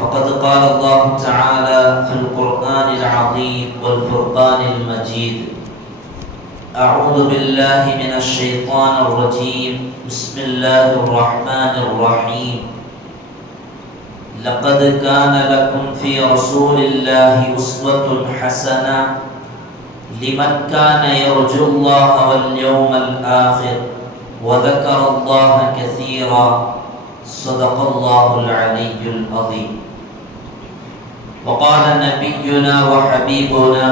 فقد قال الله تعالى في القرآن العظيم والفرقان المجيد. أعوذ بالله من الشيطان الرجيم. بسم الله الرحمن الرحيم. لقد كان لكم في رسول الله أسوة حسنة. لمن كان يرجو الله واليوم الآخر وذكر الله كثيرا صدق الله العلي العظيم. وقال نبينا وحبيبنا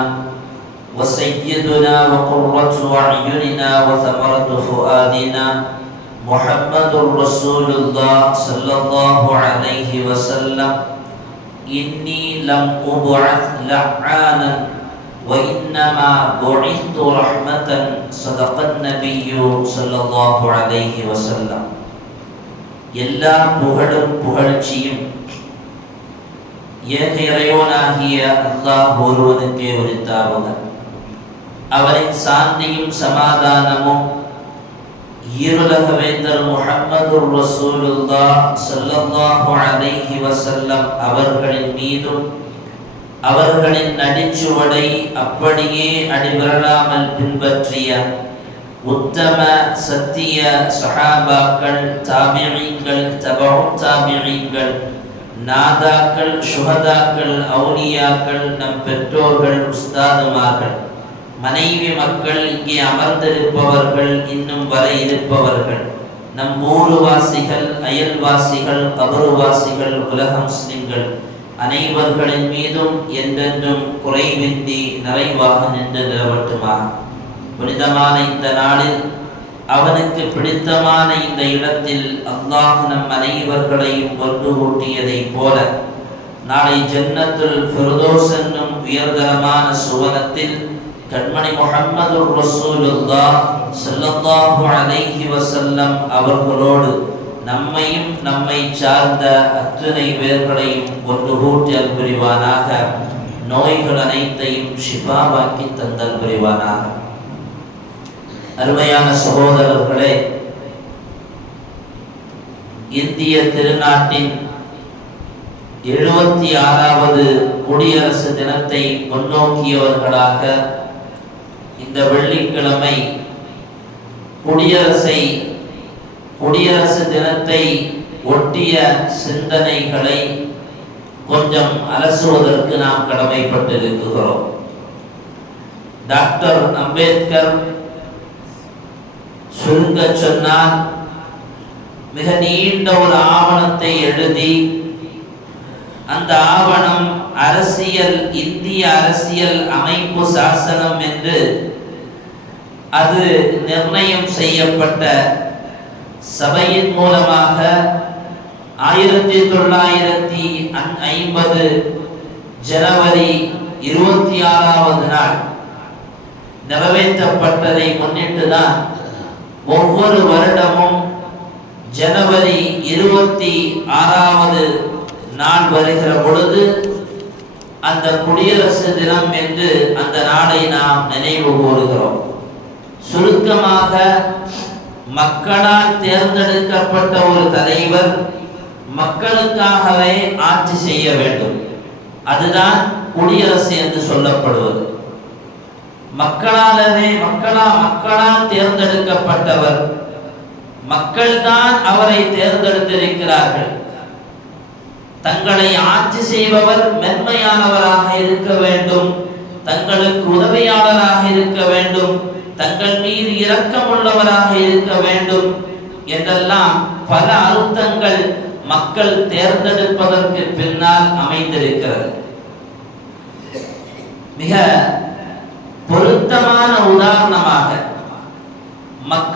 وسيدنا وقرة أعيننا وثمرة فؤادنا محمد رسول الله صلى الله عليه وسلم. إني لم أبعث لعانا وإنما بعثت رحمة صدق النبي صلى الله عليه وسلم. எல்லா புகழும் புகழ்ச்சியும் ஏக இறைவனாகிய அல்லாஹ் ஒருவனுக்கே உரித்தாவுக. அவரின் சாந்தியும் சமாதானமும் ஈருலக வேந்தர் முஹம்மது ரசூலுல்லா ஸல்லல்லாஹு அலைஹி வசல்லம் அவர்களின் மீதும் அவர்களின் நடிச்சுவடை அப்படியே அடிபரலாமல் பின்பற்றிய உத்தம சத்திய சஹாபாக்கள் தாபியீன்கள் தபவும் தாபியீன்கள் நாதாக்கள் சுகதாக்கள் அவுலியாக்கள் நம் பெற்றோர்கள் உஸ்தாதுமார்கள் மனைவி மக்கள் இங்கே அமர்ந்திருப்பவர்கள் இன்னும் வர இருப்பவர்கள் நம் ஊருவாசிகள் அயல்வாசிகள் கபருவாசிகள் உலக முஸ்லிம்கள் அனைவர்களின் மீதும் என்றென்றும் குறைவின்றி நிறைவாக நின்று நிலவட்டுமாக புனிதமான இந்த நாளில் அவனுக்கு பிடித்தமான இந்த இடத்தில் அல்லாஹ் நம் அனைவர்களையும் ஒன்று கூட்டியதைப் போல நாளை ஜன்னத்துல் ஃபிரதோஸ் என்னும் உயர்தரமான சுவனத்தில் கண்மணி முஹம்மது ரசூலுல்லா ஸல்லல்லாஹு அலைஹி வசல்லம் அவர்களோடு நம்மையும் நம்மை சார்ந்த அத்தனை பேர்களையும் ஒன்று கூட்டல் புரிவானாக நோய்கள் அனைத்தையும் ஷிபாவாக்கி தந்தல் புரிவானாக. அருமையான சகோதரர்களே இந்திய திருநாட்டின் எழுபத்தி ஆறாவது குடியரசு தினத்தை முன்னோக்கியவர்களாக இந்த வெள்ளிக்கிழமை குடியரசை குடியரசு தினத்தை ஒட்டிய சிந்தனைகளை கொஞ்சம் அலசுவதற்கு நாம் கடமைப்பட்டிருக்கிறோம். டாக்டர் அம்பேத்கர் சுருங்க சொன்னால் மிக நீண்ட ஒரு ஆவணத்தை எழுதி அந்த ஆவணம் அரசியல் இந்திய அரசியல் அமைப்பு சாசனம் என்று அது நிர்ணயம் செய்யப்பட்ட சபையின் மூலமாக ஆயிரத்தி தொள்ளாயிரத்தி ஐம்பது ஜனவரி இருபத்தி ஆறாவது நாள் நிறைவேற்றப்பட்டதை முன்னிட்டு தான் ஒவ்வொரு வருடமும் ஜனவரி இருபத்தி ஆறாவது நாள் வருகிற பொழுது அந்த குடியரசு தினம் என்று அந்த நாளை நாம் நினைவு கூறுகிறோம். சுருக்கமாக மக்களால் தேர்ந்தெடுக்கப்பட்ட ஒரு தலைவர் மக்களுக்காகவே ஆட்சி செய்ய வேண்டும். அதுதான் குடியரசு என்று சொல்லப்படுவது. மக்களாலவே மக்களா மக்களால் தேர்ந்தெடுக்கப்பட்டவர். மக்கள்தான் அவரை தேர்ந்தெடுத்திருக்கிறார்கள். தங்களை ஆட்சி செய்பவர் மென்மையானவராக இருக்க வேண்டும். தங்களுக்கு உதவியாளராக இருக்க வேண்டும். தங்கள் மீது இரக்கமுள்ளவராக இருக்க வேண்டும் என்றெல்லாம் பல அர்த்தங்கள் மக்கள் தேர்ந்தெடுப்பதற்கு பின்னால் அமைந்திருக்கிறது. மிக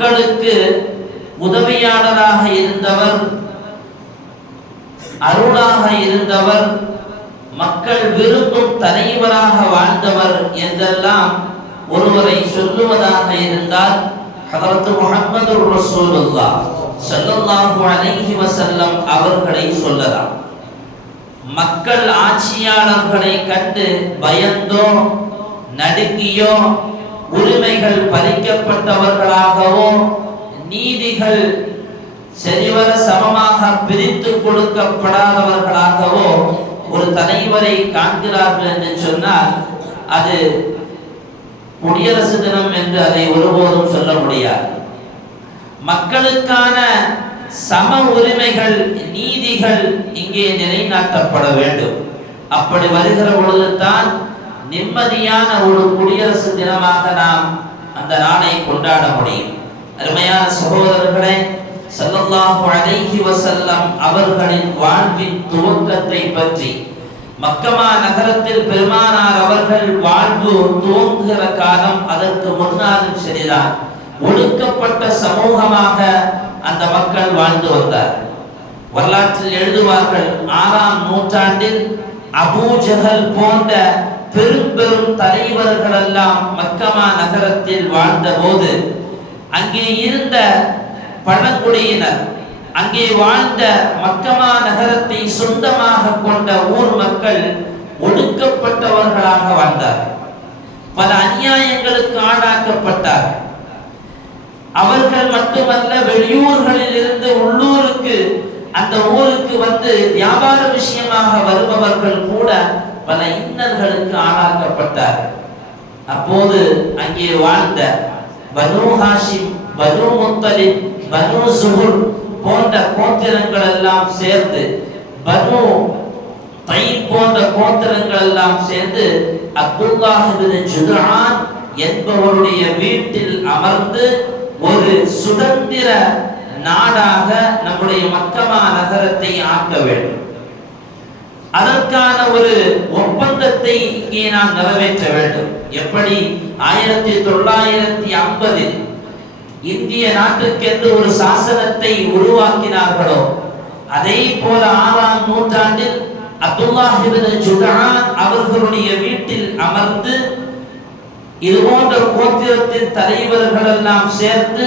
மக்களுக்கு உதவியாளராக இருந்தவர் அருளாக இருந்தவர் மக்கள் விரும்பும் தலைவராக வாழ்ந்தவர் என்றெல்லாம் ஒருவரை சொல்லுவதாக இருந்தால் ஹதரத் முகமது ரசூலுல்லாஹ் ஸல்லல்லாஹு அலைஹி வசல்லம் அவர்களை சொல்லலாம். மக்கள் ஆட்சியாளர்களை கண்டு பயந்தோ நடுங்கியோ உரிமைகள் பறிக்கப்பட்டவர்களாகவும் நீதிகள் சரிவர சமமாக பிரித்து கொடுக்கப்படாதவர்களாகவோ ஒரு தலைவரை காண்கிறார்கள் என்று சொன்னால் அது குடியரசு தினம் என்று அதை ஒருபோதும் சொல்ல முடியாது. மக்களுக்கான சம உரிமைகள் நீதிகள் இங்கே நிலைநாட்டப்பட வேண்டும். அப்படி வருகிற பொழுதுதான் நிம்மதியான ஒரு குடியரசு தினமாக நாம் அந்த நாளை கொண்டாட முடியும். அருமையான சகோதரர்களே ஸல்லல்லாஹு அலைஹி வசல்லம் அவர்களின் வாழ்வின் துவக்கத்தை பற்றி மக்கமா நகரத்தில் பெருமானார் அவர்கள் வாழ்வு துவங்குகிற காலம் அதற்கு முன்னாலும் சரிதான். ஒடுக்கப்பட்ட சமூகமாக அந்த மக்கள் வாழ்ந்து வந்தார் வரலாற்றில் எழுதுவார்கள் ஆறாம் நூற்றாண்டில் அபூஜகல் போன்ற பெரும் பெரும் தலைவர்கள் எல்லாம் மக்கமா நகரத்தில் வாழ்ந்த போது அங்கே இருந்த பழங்குடியினர் அங்கே வாழ்ந்த மக்கமா நகரத்தை சொந்தமாக கொண்ட ஊர் மக்கள் ஒடுக்கப்பட்டவர்களாக வாழ்ந்தார் பல அநியாயங்களுக்கு ஆளாக்கப்பட்டார்கள். அவர்கள் மட்டுமல்ல வெளியூர்களில் இருந்து உள்ளூருக்கு அந்த ஊருக்கு வந்து வியாபார விஷயமாக வருபவர்கள் கூட பல இன்னல்களுக்கு ஆளாக்கப்பட்டார். அப்போது அங்கே வாழ்ந்த பனு ஹாஷிம் பனு முத்தலிப் பனு சுஹுர் போன்ற கோத்திரங்கள் எல்லாம் சேர்ந்து பனு தை போன்ற கோத்திரங்கள் எல்லாம் சேர்ந்து அப்துல்லாஹ் இப்னு ஜுதான் என்பவருடைய வீட்டில் அமர்ந்து ஒரு சுதந்திர நாடாக நம்முடைய மக்கமா நகரத்தை ஆக்க வேண்டும். அதற்கான ஒரு ஒப்பந்தத்தை இங்கே நாம் நிறைவேற்ற வேண்டும். எப்படி? ஆயிரத்தி தொள்ளாயிரத்தி ஐம்பதில் இந்திய நாட்டுக்கென்று ஒரு சாசனத்தை உருவாக்கினார்களோ அதே போல ஆறாம் நூற்றாண்டில் அப்துல்லாஹிபின் இப்னு ஜுதான் அவர்களுடைய வீட்டில் அமர்ந்து இது போன்ற கோத்திரத்தின் தலைவர்கள் எல்லாம் சேர்ந்து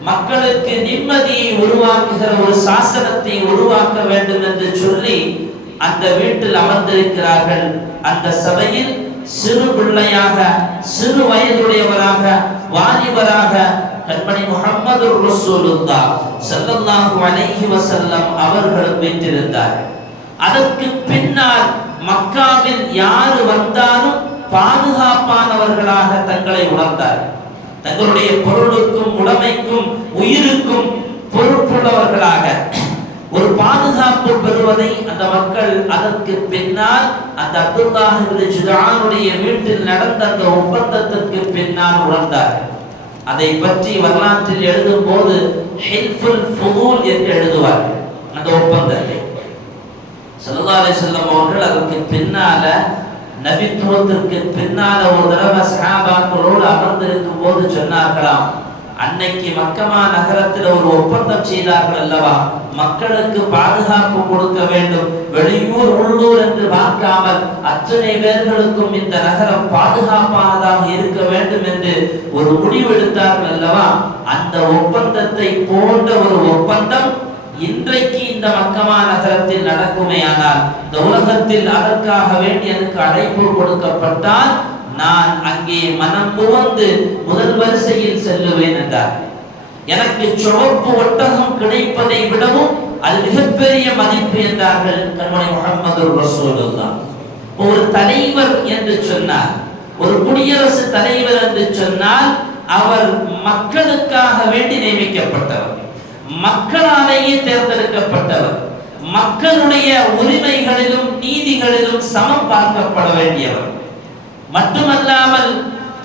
மக்களுக்கு நிம்மதியை உருவாக்குகிற ஒரு சாசனத்தை உருவாக்க வேண்டும் என்று சொல்லி அந்த வீட்டில் அமர்ந்திருக்கிறார்கள். அந்த சபையில் சிறு பிள்ளையாக சிறு வயதுடையவராக வாலிபராக கண்மணி முகமது ரசூலுல்லா ஸல்லல்லாஹு அலைஹி வசல்லம் அவர்களும் வீட்டிருந்தார் அதற்கு பின்னால் மக்காவில் யாரு வந்தாலும் பாதுகாப்பானவர்களாக தங்களை உணர்ந்தார் தங்களுடைய பொருளுக்கும் உடமைக்கும் உயிருக்கும் பொறுப்புள்ளவர்களாக ஒரு பாதுகாப்பு வருவதை அந்த மக்கள் அதற்கு பின்னால் அந்த அப்துல்லாஹ் இப்னு ஜுதானுடைய வீட்டில் நடந்த அந்த ஒப்பந்தத்திற்கு பின்னால் உணர்ந்தார்கள். அதை பற்றி வரலாற்றில் எழுதும் போது ஹெல்ப்ஃபுல் என்று எழுதுவார்கள் அந்த ஒப்பந்தத்தை. ஸல்லல்லாஹு அலைஹி அவர்கள் அதற்கு பின்னால நபித்துவத்திற்கு பின்னால ஒரு தடவை சஹாபாக்களோடு அமர்ந்திருக்கும் போது சொன்னார்களாம் அன்னைக்கு மக்கமா நகரத்தில் ஒரு ஒப்பந்தம் செய்தார்கள் அல்லவா? மக்களுக்கு பாதுகாப்பு கொடுக்க வேண்டும். வெளியூர் உள்ளூர் என்று பார்க்காமல் அத்தனை பேர்களுக்கும் இந்த நகரம் பாதுகாப்பானதாக இருக்க வேண்டும் என்று ஒரு முடிவெடுத்தார்கள் அல்லவா? அந்த ஒப்பந்தத்தை போன்ற ஒரு ஒப்பந்தம் இன்றைக்கு இந்த மக்கமா நகரத்தில் நடக்குமே ஆனால் இந்த உலகத்தில் அதற்காக வேண்டி எனக்கு அழைப்பு கொடுக்கப்பட்டால் நான் அங்கே மனம் புகழ்ந்து முதல் வரிசையில் செல்லுவேன் என்றார். எனக்கு சிவப்பு ஒட்டகம் கிடைப்பதை விடவும் அது மிகப்பெரிய மதிப்பு என்றார்கள் கண்மணி முகமது ரசூலுல்லா ஒரு தலைவர் என்று சொன்னார். ஒரு குடியரசு தலைவர் என்று சொன்னால் அவர் மக்களுக்காக வேண்டி நியமிக்கப்பட்டவர். மக்களாலேயே தேர்ந்தெடுக்கப்பட்டவர். மக்களுடைய உரிமைகளிலும் நீதிகளிலும் சமம் பார்க்கப்பட வேண்டியவர். மட்டுமல்லாமல்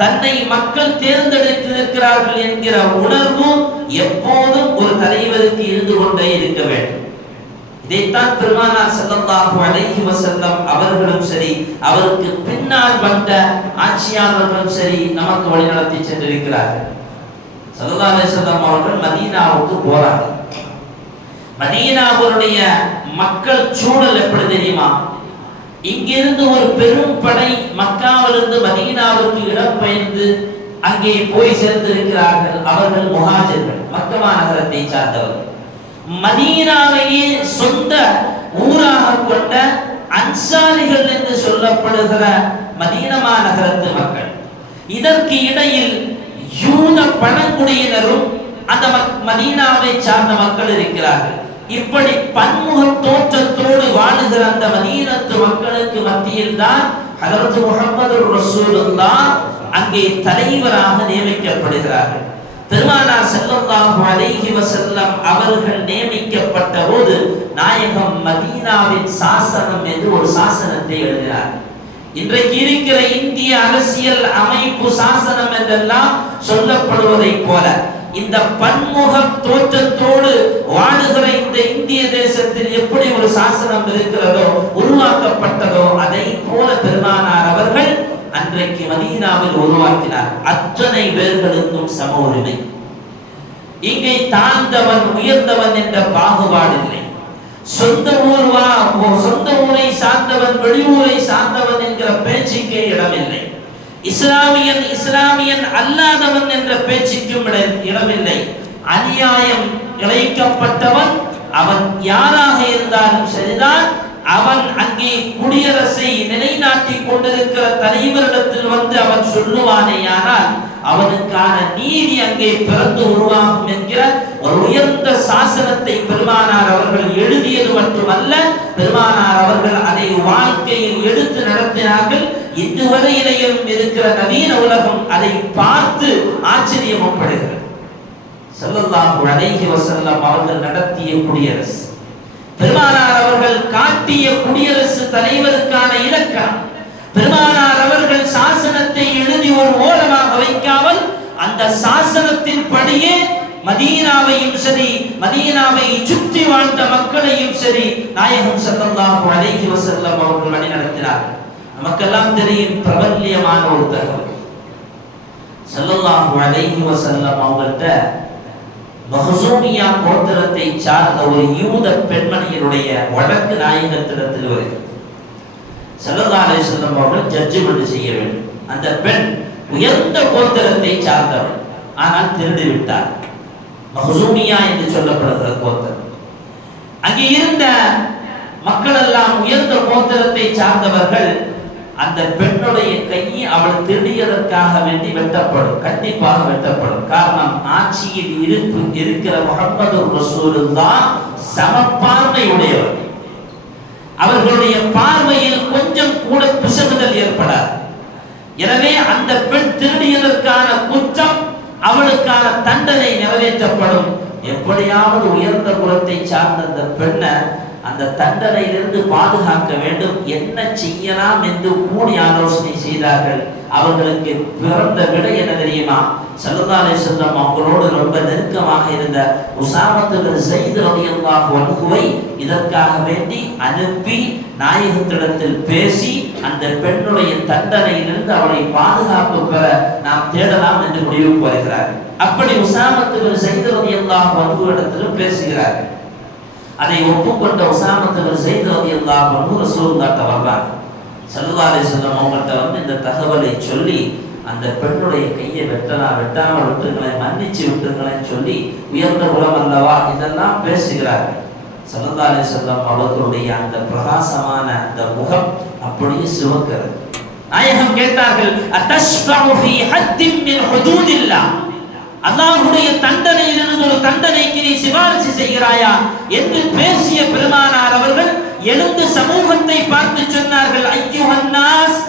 தன்னை மக்கள் தேர்ந்தெடுத்திருக்கிறார்கள் என்கிற உணர்வும் எப்போதும் ஒரு தலைவருக்கு இருந்து கொண்டே இருக்க வேண்டும். இதைத்தான் பெருமானார் ஸல்லல்லாஹு அழகி வஸல்லம் அவர்களும் சரி அவருக்கு பின்னால் வந்த ஆட்சியாளர்களும் சரி நமக்கு வழிநடத்தி சென்றிருக்கிறார்கள். ஸல்லல்லாஹு அலைஹி அவர்கள் மதீனாவுக்கு போறார்கள் மதீனாவுடைய மக்கள் சூழல் எப்படி தெரியுமா? இங்கிருந்து ஒரு பெரும் படை மக்காவிலிருந்து மதீனாவுக்கு இடம்பெயர்ந்து அங்கே போய் சேர்ந்திருக்கிறார்கள் அவர்கள் முகாஜர்கள் மக்கமா நகரத்தை சார்ந்தவர்கள். மதீனாவையே சொந்த ஊராக கொண்ட அன்சாரிகள் என்று சொல்லப்படுகிற மதீனமா நகரத்து மக்கள். இதற்கு இடையில் யூத பழங்குடியினரும் அந்த மக்- மதீனாவை சார்ந்த மக்கள் இருக்கிறார்கள். இப்படி பன்முக தோற்றத்தோடு வாழுகிற அந்த மதீனத்து மக்களுக்கு மத்தியில் தான் ஹதரத் முகமது ரசூலுல்லாஹ் அங்கே தலைவராக நியமிக்கப்படுகிறார்கள். பெருமானார் ஸல்லல்லாஹு அலைஹி செல்லம் அவர்கள் நியமிக்கப்பட்ட போது நாயகம் மதீனாவின் சாசனம் என்று ஒரு சாசனத்தை எழுதினார். இன்றைக்கு இருக்கிற இந்திய அரசியல் அமைப்பு சாசனம் என்றெல்லாம் சொல்லப்படுவதைப் போல இந்த பன்முக தோற்றத்தோடு வாழுகிற இந்த இந்திய தேசத்தில் எப்படி ஒரு சாசனம் இருக்கிறதோ உருவாக்கப்பட்டதோ அதை போல பெருமானார் அவர்கள் அன்றைக்கு மதீனாவில் உருவாக்கினார். அத்தனை பேர்களுக்கும் சம உரிமை இங்கே தாழ்ந்தவன் உயர்ந்தவன் என்ற பாகுபாடு இல்லை. சொந்த ஊர் வா சொந்த ஊரை சார்ந்தவன் வெளியூரை சார்ந்தவன் என்கிற பேச்சுக்கே இடமில்லை இஸ்லாமியன் இஸ்லாமியன் அல்லாதவன் என்ற பேச்சுக்கும் இடமில்லை. அநியாயம் இழைக்கப்பட்டவன் அவன் யாராக இருந்தாலும் சரிதான். அவன் அங்கே குடியரசை நிலைநாட்டி கொண்டிருக்கிற தலைவரிடத்தில் வந்து அவன் சொல்லுவானேயானால் அவனுக்கான நீதி அங்கே பிறந்து உருவாகும் என்கிற ஒரு உயர்ந்த சாசனத்தை பெருமானார் அவர்கள் எழுதியது மட்டுமல்ல பெருமானார் அவர்கள் அதை வாழ்க்கையில் எடுத்து நடத்தினார்கள். இன்று வரையிலையும் இருக்கிற நவீன உலகம் அதை பார்த்து ஆச்சரியமப்படுகிறது. ஸல்லல்லாஹு அலைஹி வஸல்லம் அவர்கள் நடத்திய குடியரசு. பெருமானார் அவர்கள் காட்டிய குடியரசு தலைவருக்கான இலக்கணம். பெருமானார் அவர்கள் சாசனத்தை எழுதி ஒரு ஓரமாக வைக்காமல் அந்த சாசனத்தின் படியே மதீனாவையும் சரி மதீனாவை சுற்றி வாழ்ந்த மக்களையும் சரி நாயகம் ஸல்லல்லாஹு அலைஹி வசல்லம் அவர்கள் வழி நடத்தினார் நமக்கெல்லாம் தெரியும் பிரபல்யமான ஒரு தகவல். ஸல்லல்லாஹு அலைஹி வசல்லம் அவங்கள்ட்ட மஹசூமியா கோத்திரத்தை சார்ந்த ஒரு யூத பெண்மணியினுடைய வழக்கு நாயகத்திடத்தில் வருகிறது. செல்லல்லா அலைஹி செல்லம் அவர்கள் ஜட்ஜ்மெண்ட் செய்ய வேண்டும். அந்த பெண் உயர்ந்த கோத்திரத்தை சார்ந்தவள். ஆனால் திருடி விட்டார் மஹசூமியா என்று சொல்லப்படுகிற கோத்திரம். அங்கே இருந்த மக்கள் எல்லாம் உயர்ந்த கோத்திரத்தை சார்ந்தவர்கள் அந்த பெண்ணுடைய கையை அவள் திருடியதற்காக வேண்டி வெட்டப்படும் கண்டிப்பாக வெட்டப்படும். காரணம் ஆட்சியில் இருப்பு இருக்கிற முகமது ரசூலுல்லாஹ் தான் சமப்பார்மையுடையவர் அவர்களுடைய பார்வையில் கொஞ்சம் கூட பிசகுதல் ஏற்படாது. எனவே அந்த பெண் திருடியதற்கான குற்றம் அவளுக்கான தண்டனை நிறைவேற்றப்படும். எப்படியாவது உயர்ந்த குலத்தை சார்ந்த அந்த பெண்ணை அந்த தண்டனையிலிருந்து பாதுகாக்க வேண்டும். என்ன செய்யலாம் என்று கூடி ஆலோசனை செய்தார்கள். அவர்களுக்கு பிறந்த விடை என்ன தெரியுமா? சல்லல்லாஹு செல்லம் அவங்களோடு ரொம்ப நெருக்கமாக இருந்த உசாமத்துகள் செய்து ரலியல்லாஹு வன்குவை இதற்காக வேண்டி அனுப்பி நாயகத்திடத்தில் பேசி அந்த பெண்ணுடைய தண்டனையிலிருந்து அவளை பாதுகாப்பு பெற நாம் தேடலாம் என்று முடிவுக்கு வருகிறார்கள் அப்படி உசாமத்துகள் செய்து ரலியல்லாஹு வன்குவிடத்திலும் இடத்திலும் பேசுகிறார்கள். அதை ஒப்புக்கொண்ட உசாமத்துகள் செய்து எல்லாம் அன்ஹு ரசூலுல்லாஹ்ட்ட வர்றாங்க செல்வாலை அலைஹி அவங்கள்ட்ட வந்து இந்த தகவலை சொல்லி அந்த பெண்ணுடைய கையை வெட்டலாம் வெட்டாமல் விட்டுருங்களேன் மன்னிச்சு விட்டுருங்களேன் சொல்லி உயர்ந்த குலம் அல்லவா இதெல்லாம் பேசுகிறார்கள் சல்லல்லாஹு செல்லம் அவர்களுடைய அந்த பிரகாசமான அந்த முகம் அப்படியே சிவக்கிறது. நாயகம் கேட்டார்கள் அல்லாஹுடைய தண்டனையிலிருந்து ஒரு தண்டனைக்கு நீ சிபாரிசு செய்கிறாயா என்று பேசிய பெருமானார் அவர்கள் எழுந்து சமூகத்தை பார்த்து சொன்னார்கள் ஐயுஹன்னாஸ்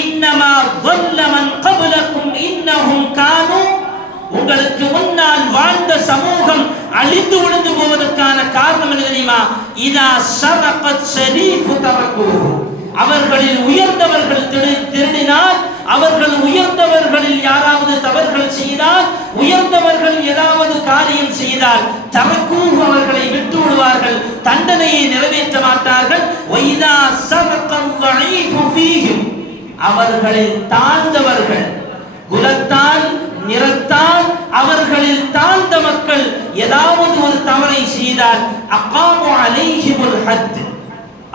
இன்னமா வல்லமன் கபலக்கும் இன்னமும் கானும் உங்களுக்கு முன்னால் வாழ்ந்த சமூகம் அழிந்து விழுந்து போவதற்கான காரணம் என்ன தெரியுமா? இதா சரபத் ஷரீஃபு தரக்கூ அவர்களில் உயர்ந்தவர்கள் திரு- திருடினால் அவர்கள் உயர்ந்தவர்களில் யாராவது தவறுகள் செய்தால் உயர்ந்தவர்கள் ஏதாவது காரியம் செய்தால் தமக்கும் அவர்களை விட்டு விடுவார்கள் தண்டனையை நிறைவேற்ற மாட்டார்கள். வைதா சபக்கம் அவர்களில் தாழ்ந்தவர்கள் குலத்தால் நிறத்தால் அவர்களில் தாழ்ந்த மக்கள் ஏதாவது ஒரு தவறை செய்தால் அக்காமு அலைஹிமுல் ஹத்து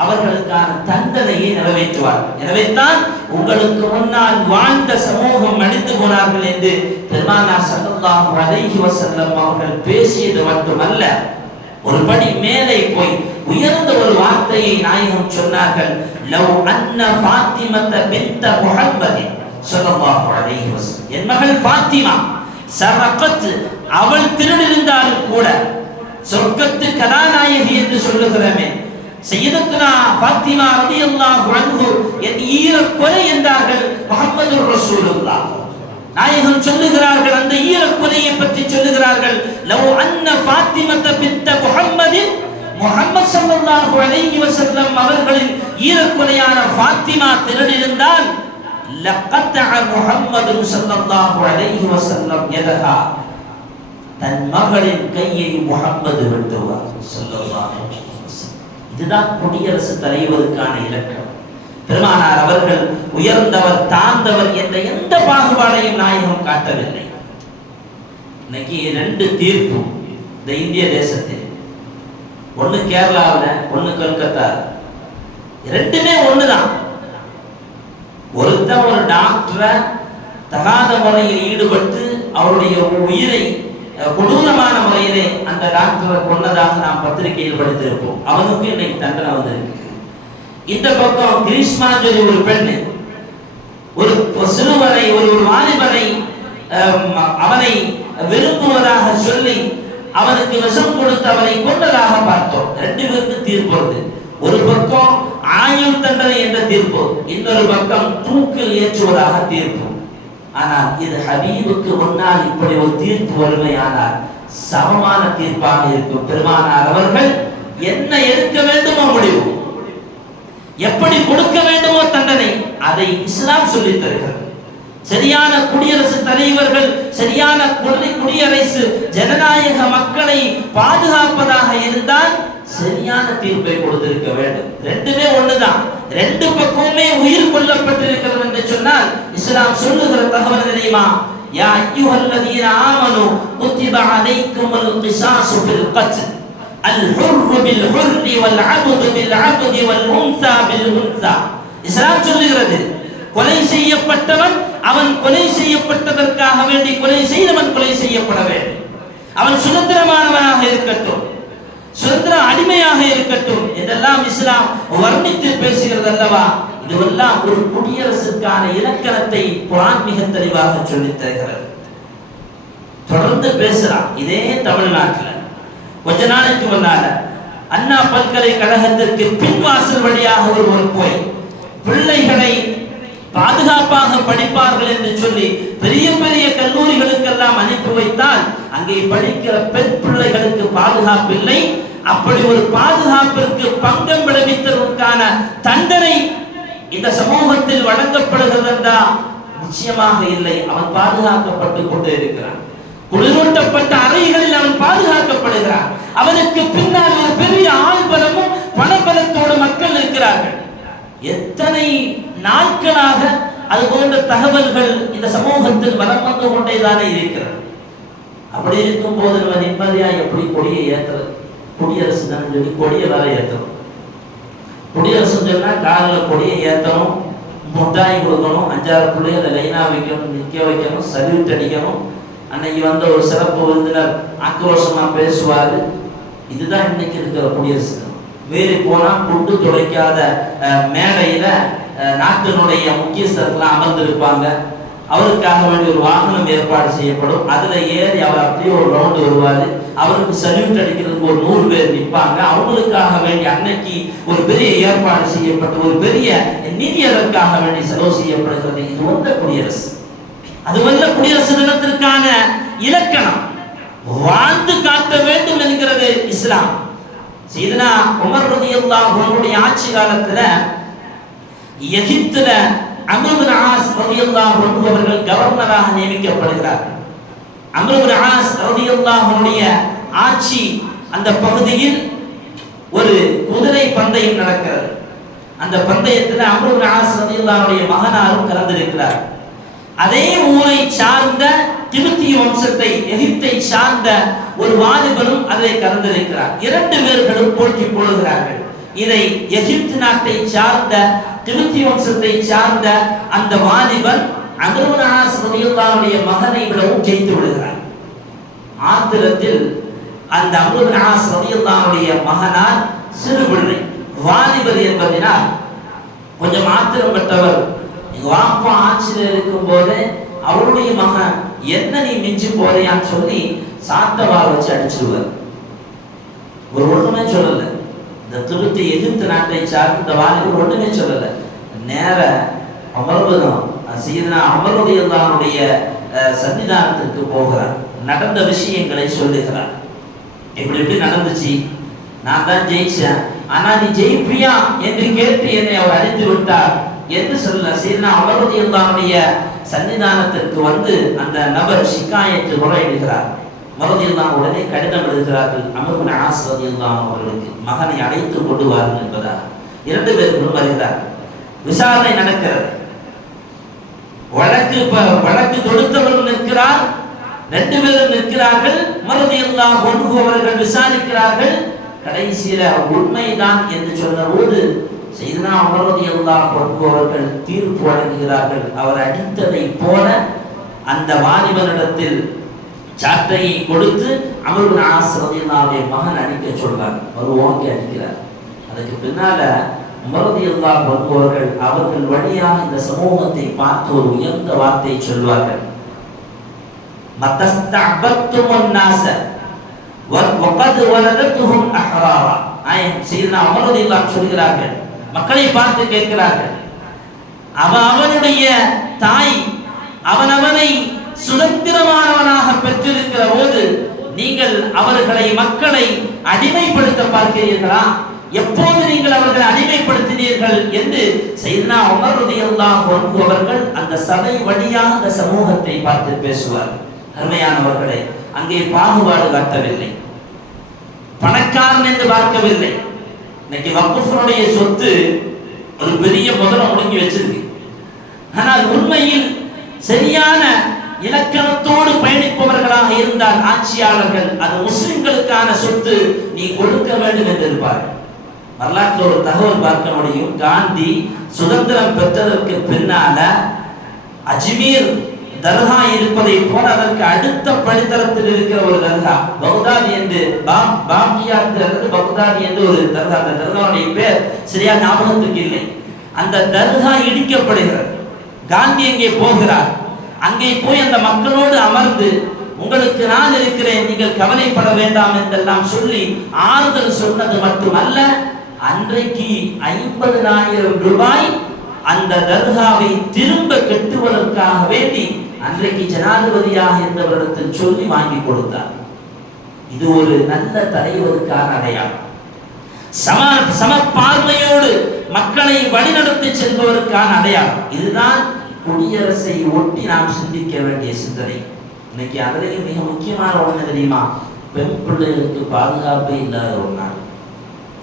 அவர்களுக்கான தண்டனையை நிறைவேற்றுவார். எனவே தான் உங்களுக்கு முன்னால் வாழ்ந்த சமூகம் அழிந்து போனார்கள் என்று பெருமானார் ஸல்லல்லாஹு அலைஹி வசல்லம் அவர்கள் பேசியது மட்டுமல்ல. ஒரு படி மேலே போய் உயர்ந்த ஒரு வார்த்தையை நாயகம் சொன்னார்கள். லவ் அன்ன பாத்திமத்த பின்த முஹம்மதின் ஸல்லல்லாஹு அலைஹி வஸல்லம். என் மகள் பாத்திமா சரகத் அவள் திருடிருந்தாலும் கூட சொர்க்கத்து கதாநாயகி என்று சொல்லுகிறோமே செய்யதத்துனா பாத்திமா ரதி அல்லா அன்ஹு என் ஈர கொலை என்றார்கள் முகமது ரசூலுல்லா நாயகம் சொல்லுகிறார்கள் அந்த ஈர கொலையை பற்றி சொல்லுகிறார்கள். லவ் அன்ன பாத்திமத்த பித்த முஹம்மதின் முகமது ஸல்லல்லாஹு அலைஹி வஸல்லம் அவர்களின் ஈர கொலையான ஃபாத்திமா திருடிருந்தால் லக்கத்தஅ முஹம்மது ஸல்லல்லாஹு அலைஹி வஸல்லம் யதஹா. தன் மகளின் கையை முகம்மது வெட்டுவார் ஸல்லல்லாஹு அலைஹி இதுதான் குடியரசு தலைவருக்கான இலக்கம். பெருமானார் அவர்கள் உயர்ந்தவர் தாழ்ந்தவர் என்ற எந்த பாகுபாடையும் நாயகம் காட்டவில்லை. இன்னைக்கு ரெண்டு தீர்ப்பு இந்த இந்திய தேசத்தில். ஒன்னு கேரளாவில் ஒன்னு கல்கத்தா ரெண்டுமே ஒண்ணுதான். ஒருத்தன் ஒரு டாக்டரை தகாத முறையில் ஈடுபட்டு அவருடைய உயிரை கொடூரமான முறையிலே அந்த டாக்டரை கொன்னதாக நாம் பத்திரிகையில் படித்திருப்போம். அவனுக்கு இன்னைக்கு தண்டனை வந்திருக்கு. இந்த பக்கம் கிரீஷ்மா சொல்லி ஒரு பெண்ணு ஒரு சிறுவனை ஒரு ஒரு வாலிபனை அவனை விரும்புவதாக சொல்லி அவனுக்கு விஷம் கொடுத்து அவனை கொண்டதாக பார்த்தோம். ரெண்டு பேருக்கு தீர்ப்பு வருது ஒரு பக்கம் ஆயுள் தண்டனை என்ற தீர்ப்பு இன்னொரு பக்கம் தூக்கில் ஏற்றுவதாக தீர்ப்பு. ஆனால் இது ஹபீபுக்கு முன்னால் இப்படி ஒரு தீர்ப்பு வறுமையானால் சமமான தீர்ப்பாக இருக்கும். பெருமானார் அவர்கள் என்ன எடுக்க வேண்டுமோ முடிவு. எப்படி கொடுக்க வேண்டுமோ தண்டனை அதை இஸ்லாம் சொல்லித் தருகிறது. சரியான குடியரசு தலைவர்கள் சரியான குடியரசு ஜனநாயக மக்களை பாதுகாப்பதாக இருந்தால் சரியான தீர்ப்பை கொடுத்திருக்க வேண்டும் ரெண்டுமே ஒண்ணுதான் ரெண்டு பக்கமுமே உயிர் கொல்லப்பட்டிருக்கிறது என்று சொன்னால் இஸ்லாம் சொல்லுகிற தகவல் தெரியுமா யா அய்யுஹல்லதீன ஆமனு குத்திப அலைக்குமுல் கிஸாஸு ஃபில் கத்ல் الحر بالحر والعبد بالعبد والأنثى بالأنثى இஸ்லாம் சொல்லுகிறது கொலை செய்யப்பட்டவன் அவன் கொலை செய்யப்பட்டதற்காக வேண்டி கொலை செய்தவன் கொலை செய்யப்பட வேண்டும் அவன் சுதந்திரமானவனாக இருக்கட்டும் சுதந்திர அடிமையாக இருக்கட்டும் இதெல்லாம் இஸ்லாம் வர்ணித்து பேசுகிறது அல்லவா? இதுவெல்லாம் ஒரு குடியரசுக்கான இலக்கணத்தை குரான் மிக தெளிவாக சொல்லித் தருகிறது. தொடர்ந்து பேசலாம். இதே தமிழ்நாட்டில். கொஞ்ச நாளைக்கு முன்னால அண்ணா பல்கலைக்கழகத்திற்கு பின்வாசல் வழியாக ஒரு போய் பிள்ளைகளை பாதுகாப்பாக படிப்பார்கள் என்று சொல்லி பெரிய பெரிய கல்லூரிகளுக்கெல்லாம் அனுப்பி வைத்தால் அங்கே படிக்கிற பெண் பிள்ளைகளுக்கு பாதுகாப்பு இல்லை. அப்படி ஒரு பாதுகாப்பிற்கு பங்கம் விளைவித்ததற்கான தண்டனை இந்த சமூகத்தில் வழங்கப்படுகிறது என்றா நிச்சயமாக இல்லை. அவன் பாதுகாக்கப்பட்டு கொண்டே இருக்கிறான். குளிரூட்டப்பட்ட அறைகளில் அவன் பாதுகாக்கப்படுகிறான். அவனுக்கு பின்னால் ஒரு பெரிய ஆள்பலமும் பணபலத்தோடு மக்கள் இருக்கிறார்கள். எத்தனை நாட்களாக அது போன்ற தகவல்கள் இந்த சமூகத்தில் வலம் வந்து கொண்டேதானே இருக்கிறது. அப்படி இருக்கும் போது நம்ம நிம்மதியா எப்படி கொடியை ஏற்றுறது குடியரசு தான் சொல்லி கொடியை வேற ஏத்துறோம் குடியரசு சொன்னா காலில் கொடியை ஏற்றணும் முட்டாய் கொடுக்கணும் அஞ்சாறு பிள்ளைகளை லைனா வைக்கணும் நிக்க வைக்கணும் சல்யூட் அடிக்கணும். அன்னைக்கு வந்த ஒரு சிறப்பு விருந்தினர் ஆக்ரோஷமா பேசுவார். இதுதான் இன்னைக்கு இருக்கிற குடியரசு தினம். மீறி போனா குண்டு துடைக்காத மேடையில நாட்டினுடைய முக்கியஸ்தர்கள்லாம் அமர்ந்திருப்பாங்க. அவருக்காக வேண்டிய ஒரு வாகனம் ஏற்பாடு செய்யப்படும். அதுல ஏறி அவர் அப்படியே ஒரு ரவுண்டு வருவாரு. அவருக்கு சல்யூட் அடிக்கிறதுக்கு ஒரு நூறு பேர் நிற்பாங்க. அவங்களுக்காக வேண்டி அன்னைக்கு ஒரு பெரிய ஏற்பாடு செய்யப்பட்டு ஒரு பெரிய நிதி அதற்காக வேண்டி செலவு செய்யப்படுகிறது. இது வந்த குடியரசு. அதுவல்ல குடியரசு தினத்திற்கான இலக்கணம். வாழ்ந்து காட்ட வேண்டும் என்கிறது இஸ்லாம். சீதனா உமர் ரலியல்லாஹு அன்ஹுடைய ஆட்சி காலத்துல எகிப்துல அம்ருபின் ஆஸ் ரலியல்லாஹு பிரபு அவர்கள் கவர்னராக நியமிக்கப்படுகிறார். அம்ருபின் ஆஸ் ரலியல்லாஹுடைய ஆட்சி அந்த பகுதியில் ஒரு குதிரை பந்தயம் நடக்கிறது. அந்த பந்தயத்தில் அம்ருபின் ஆஸ் ரலியல்லாஹுடைய மகனாரும் கலந்திருக்கிறார். அதே ஊரை சார்ந்த திமுத்திய வம்சத்தை எகிப்தை சார்ந்த ஒரு வாலிபரும் அதில் கலந்திருக்கிறார். இரண்டு பேர்களும் போட்டி போடுகிறார்கள். இதை எகிப்து நாட்டை சார்ந்த திருத்தி வம்சத்தை சார்ந்த அந்த வாலிபன் அகர்வனாஸ் ரலியல்லாஹுடைய மகனை விடவும் ஜெயித்து விடுகிறார். ஆத்திரத்தில் அந்த அபுபனாஸ் ரலியல்லாஹுடைய மகனார் சிறு பிள்ளை வாலிபர் என்பதனால் கொஞ்சம் ஆத்திரம் பெற்றவர். வாப்பா ஆட்சியில் இருக்கும் போது அவருடைய மகன் என்ன நீ மிஞ்சி போறியான்னு சொல்லி சாத்தவா வச்சு அடிச்சிருவார். ஒரு ஒண்ணுமே சொல்லலை. இந்த திருத்தி எகிப்து நாட்டை சார்ந்து இந்த வாலிபர் ஒன்றுமே சொல்லலை. நேர அமர்வதும் சீதனா அமருடையதானுடைய சன்னிதானத்திற்கு போகிறார் நடந்த விஷயங்களை சொல்லுகிறார் இப்படி இப்படி நடந்துச்சு. நான் தான் ஜெயிச்சேன். ஆனா நீ ஜெயிப்பியா என்று கேட்டு என்னை அவர் அழைத்து விட்டார் என்று சொல்ல சீதனா அமருடையதானுடைய சன்னிதானத்திற்கு வந்து அந்த நபர் சிக்காயத்து முறையிடுகிறார். மருதியெல்லாம் உடனே கடிதம் எழுதுகிறார்கள் அமர்பின் ஆசிரதியெல்லாம் அவர்களுக்கு மகனை அழைத்து கொண்டு வாருங்கள் என்பதாக. இரண்டு பேர்களும் வருகிறார்கள் விசாரணை நடக்கிறது. வழக்கு வழக்கு தொடுத்தவரும் நிற்கிறார். ரெண்டு பேரும் நிற்கிறார்கள். மருதியெல்லாம் கொண்டுபோவர்கள் அவர்கள் விசாரிக்கிறார்கள். கடைசியில உண்மைதான் என்று சொன்னபோது செய்தனா அமரதியெல்லாம் ஒன்று அவர்கள் தீர்ப்பு வழங்குகிறார்கள். அவர் அடித்ததை போல அந்த வாலிபனிடத்தில் சாட்டையை கொடுத்து அமருபின் ஆசிரதியல்லாவுடைய மகன் அடிக்க சொல்றார் வருவோம் அடிக்கிறார் அதுக்கு பின்னால மருதியல்லா வருபவர்கள் அவர்கள் வழியாக இந்த சமூகத்தை பார்த்து ஒரு உயர்ந்த வார்த்தையை சொல்வார்கள். சொல்கிறார்கள். மக்களை பார்த்து கேட்கிறார்கள். அவன் அவனுடைய தாய் அவன் அவனை சுதந்திரமானவனாக பெற்றிருக்கிற போது நீங்கள் அவர்களை மக்களை அடிமைப்படுத்த பார்க்கிறீர்களா? எப்போது நீங்கள் அவர்களை அடிமைப்படுத்தினீர்கள் என்று செய்தனா உமர் ரலியல்லாஹு அவர்கள் அந்த சபை வழியாக அந்த சமூகத்தை பார்த்து பேசுவார். அருமையானவர்களே அங்கே பாகுபாடு காட்டவில்லை. பணக்காரன் என்று பார்க்கவில்லை. இன்னைக்கு வக்குஃபனுடைய சொத்து ஒரு பெரிய முதல முடங்கி வச்சிருக்கு. ஆனால் உண்மையில் சரியான இலக்கணத்தோடு பயணிப்பவர்களாக இருந்தால் ஆட்சியாளர்கள் அது முஸ்லிம்களுக்கான சொத்து நீ கொடுக்க வேண்டும் என்று இருப்பார்கள். வரலாற்றில் ஒரு தகவல் பார்க்க முடியும். காந்தி சுதந்திரம் பெற்றதற்கு பின்னால அஜ்மீர் தர்கா இருப்பதை போல அதற்கு அடுத்த படித்தரத்தில் இருக்கிற ஒரு தர்கா பகுதாதி என்று பாம் பாம்பியாத் பகுதாதி என்று ஒரு தர்கா. அந்த தர்காவுடைய பேர் சரியா ஞாபகத்துக்கு இல்லை. அந்த தர்கா இடிக்கப்படுகிறது. காந்தி எங்கே போகிறார்? அங்கே போய் அந்த மக்களோடு அமர்ந்து உங்களுக்கு நான் இருக்கிறேன் நீங்கள் கவலைப்பட வேண்டாம் என்றெல்லாம் சொல்லி ஆறுதல் சொன்னது மட்டுமல்ல அன்றைக்கு ஐம்பதனாயிரம் ரூபாய் அந்த தர்காவை திரும்ப கட்டுவதற்காக வேண்டி அன்றைக்கு ஜனாதிபதியாக இருந்தவரிடத்தில் சொல்லி வாங்கி கொடுத்தார். இது ஒரு நல்ல தலைவருக்கான அடையாளம். சம சமப்பார்வையோடு மக்களை வழிநடத்தி செல்பவருக்கான அடையாளம். இதுதான் குடியரசை ஒட்டி நாம் சிந்திக்க வேண்டிய சிந்தனை. இன்னைக்கு அதுலேயும் மிக முக்கியமான ஒன்று தெரியுமா? பெண் பிள்ளைகளுக்கு பாதுகாப்பே இல்லாத ஒரு நாள்.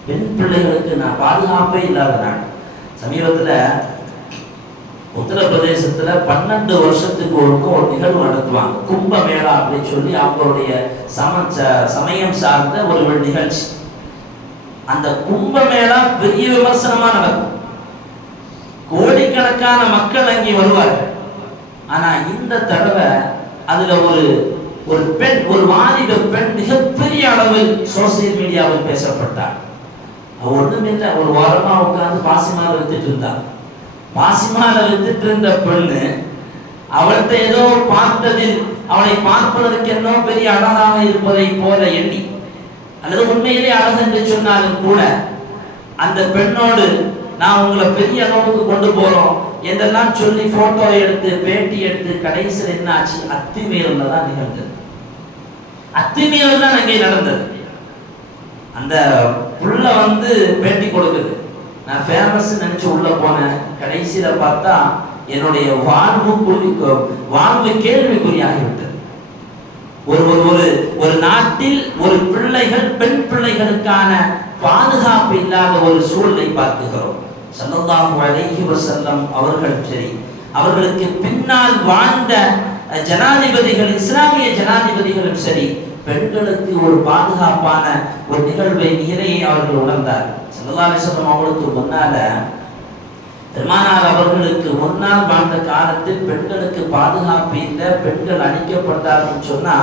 பெண் பிள்ளைகளுக்கு நான் பாதுகாப்பே இல்லாத நாள். சமீபத்துல உத்தரப்பிரதேசத்தில் பன்னெண்டு வருஷத்துக்கு ஒருக்கும் ஒரு நிகழ்வு நடத்துவாங்க. கும்ப மேளா அப்படின்னு சொல்லி அவங்களுடைய சம ச- சமயம் சார்ந்த ஒரு நிகழ்ச்சி. அந்த கும்பமேளா பெரிய விமர்சனமா நடக்கும். கோடிக்கணக்கான மக்கள் அங்கே வருவார்கள். ஆனா இந்த தடவை அதுல ஒரு ஒரு பெண் ஒரு வாலிப பெண் மிகப்பெரிய அளவில் சோசியல் மீடியாவில் பேசப்பட்டார். ஒண்ணுமில்லை ஒரு வாரமா உட்கார்ந்து பாசிமால வித்துட்டு இருந்தார் பாசிமால வித்துட்டு இருந்த பெண்ணு அவள்கிட்ட ஏதோ பார்த்ததில் அவளை பார்ப்பதற்கு என்னோ பெரிய அழகாக இருப்பதை போல எண்ணி அல்லது உண்மையிலே அழகு என்று சொன்னாலும் கூட அந்த பெண்ணோடு நான் உங்களை பெரிய அளவுக்கு கொண்டு போறோம். என்றெல்லாம் சொல்லி போட்டோ எடுத்து பேட்டி எடுத்து கடைசியில் என்ன ஆச்சு? அத்துமீறல்ல தான் நிகழ்ந்தது. அத்துமீறல் தான் அங்கே நடந்தது. அந்த புள்ள வந்து பேட்டி கொடுக்குது. நான் ஃபேமஸ் நினைச்சு உள்ள போனேன். கடைசியில பார்த்தா என்னுடைய வாழ்வு குறி வாழ்வு கேள்விக்குறியாகிவிட்டது. ஒரு ஒரு ஒரு ஒரு நாட்டில் ஒரு பிள்ளைகள் பெண் பிள்ளைகளுக்கான பாதுகாப்பு இல்லாத ஒரு சூழலை பார்க்குகிறோம். சல்லல்லாஹு அலைஹி வசல்லம் அவர்கள் சரி. அவர்களுக்கு பின்னால் வாழ்ந்த ஜனாதிபதிகள் இஸ்லாமிய ஜனாதிபதிகளும் சரி பெண்களுக்கு ஒரு பாதுகாப்பான ஒரு நிகழ்வை நிகழையை அவர்கள் உணர்ந்தார் ஸல்லல்லாஹு அவளுக்கு அவர்களுக்கு முன்னால பெருமானார் அவர்களுக்கு முன்னால் வாழ்ந்த காலத்தில் பெண்களுக்கு பாதுகாப்பு இல்லை பெண்கள் அழிக்கப்பட்டார்கள் சொன்னா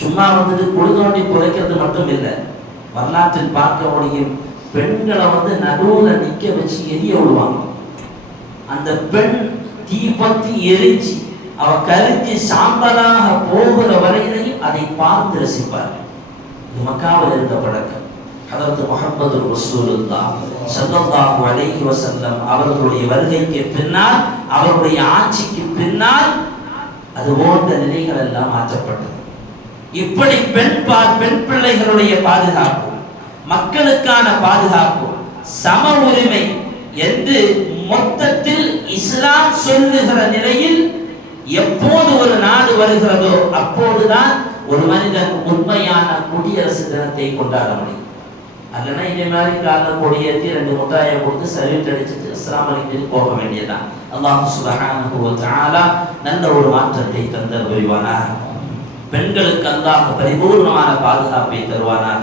சும்மா வந்துட்டு குழு தோண்டி புதைக்கிறது மட்டும் இல்லை. வரலாற்றில் பார்க்க முடியும். பெண்களை வந்து நடுவுல நிக்க வச்சு எரிய விடுவாங்க. அந்த பெண் தீ எரிஞ்சு எரிச்சு அவ கருத்து சாம்பலாக போகிற வரையிலையும் அதை பார்த்து ரசிப்பார்கள். இது மக்காவில் இருந்த பழக்கம் ஹதரத் முஹம்மது ரசூலுல்லாஹ் ஸல்லல்லாஹு அலைஹி வசல்லம் அவர்களுடைய வருகைக்கு பின்னால் அவருடைய ஆட்சிக்கு பின்னால் அது போன்ற நிலைகள் எல்லாம் மாற்றப்பட்டது. இப்படி பெண் பா பெண் பிள்ளைகளுடைய பாதுகாப்பு மக்களுக்கான பாதுகாப்பு சம உரிமை என்று மொத்தத்தில் இஸ்லாம் சொல்லுகிற நிலையில் எப்போது ஒரு நாடு வருகிறதோ அப்போதுதான் ஒரு மனிதன் உண்மையான குடியரசு தினத்தை கொண்டாட முடியும். அல்லனா இதே மாதிரி காலம் கொடியேற்றி ரெண்டு முட்டாயை கொடுத்து சல்யூட் அடிச்சுட்டு இஸ்லாம் அலைக்கும் போக வேண்டியதுதான். அல்லாஹ் சுப்ஹானஹு வ நல்ல ஒரு மாற்றத்தை தந்த புரிவானாக பெண்களுக்கு அல்லாஹ் பரிபூர்ணமான பாதுகாப்பை தருவானாக.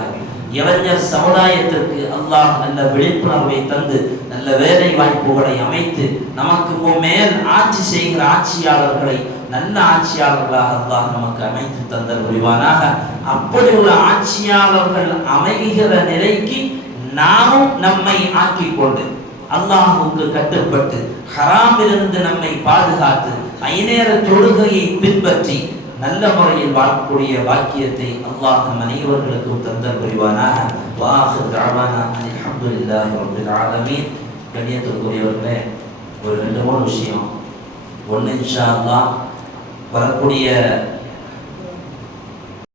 இளைஞர் சமுதாயத்திற்கு அல்லாஹ் நல்ல விழிப்புணர்வை தந்து நல்ல வேலை வாய்ப்புகளை அமைத்து நமக்கு மேல் ஆட்சி செய்கிற ஆட்சியாளர்களை நல்ல ஆட்சியாளர்களாக அல்லாஹ் நமக்கு அமைத்து தந்தல் புரிவானாக. அப்படி உள்ள ஆட்சியாளர்கள் அமைகிற நிலைக்கு நாமும் நம்மை ஆக்கிக் கொண்டு அல்லாஹுக்கு கட்டுப்பட்டு ஹராமிலிருந்து நம்மை பாதுகாத்து ஐநேர தொழுகையை பின்பற்றி நல்ல முறையில் வாழக்கூடிய வாக்கியத்தை அல்லாஹ் நம் அனைவர்களுக்கும் தந்தல் புரிவானாக. வாஹிர் தஅவானா அல்ஹம்துலில்லாஹி ரப்பில் ஆலமீன். கண்ணியத்திற்குரியவர்களே ஒரு ரெண்டு மூணு விஷயம். ஒன்று இன்ஷா அல்லா வரக்கூடிய